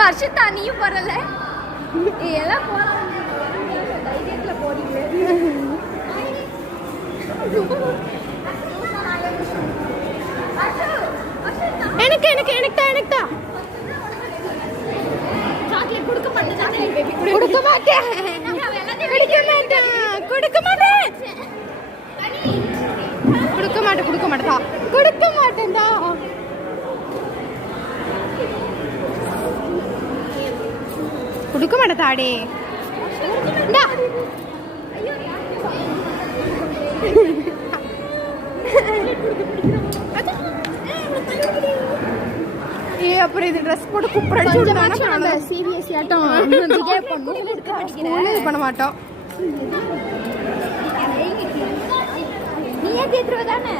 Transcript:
வருஷத்தா நீயும் வரல எல்லாம் போலாம் தைரியத்துல போறீங்க எனக்கு எனக்கு எனக்கு எனக்கு தான் சாக்லேட் கொடுக்க மாட்டேன் சாக்லேட் பேபி கொடுக்க மாட்டேன் கொடுக்க மாட்டேன் கொடுக்க மாட்டேன் கொடுக்க மாட்டேன்டா கொடுக்க மாட்டேன்டா கொடுக்க மாட்டேதாடே ஏ அப்புறம் இது ட்ரெஸ் போட்டு கூப்பிடுறாங்க சீரியஸ் ஆட்டம் பண்ண மாட்டோம் நீயே தேத்துருவ தானே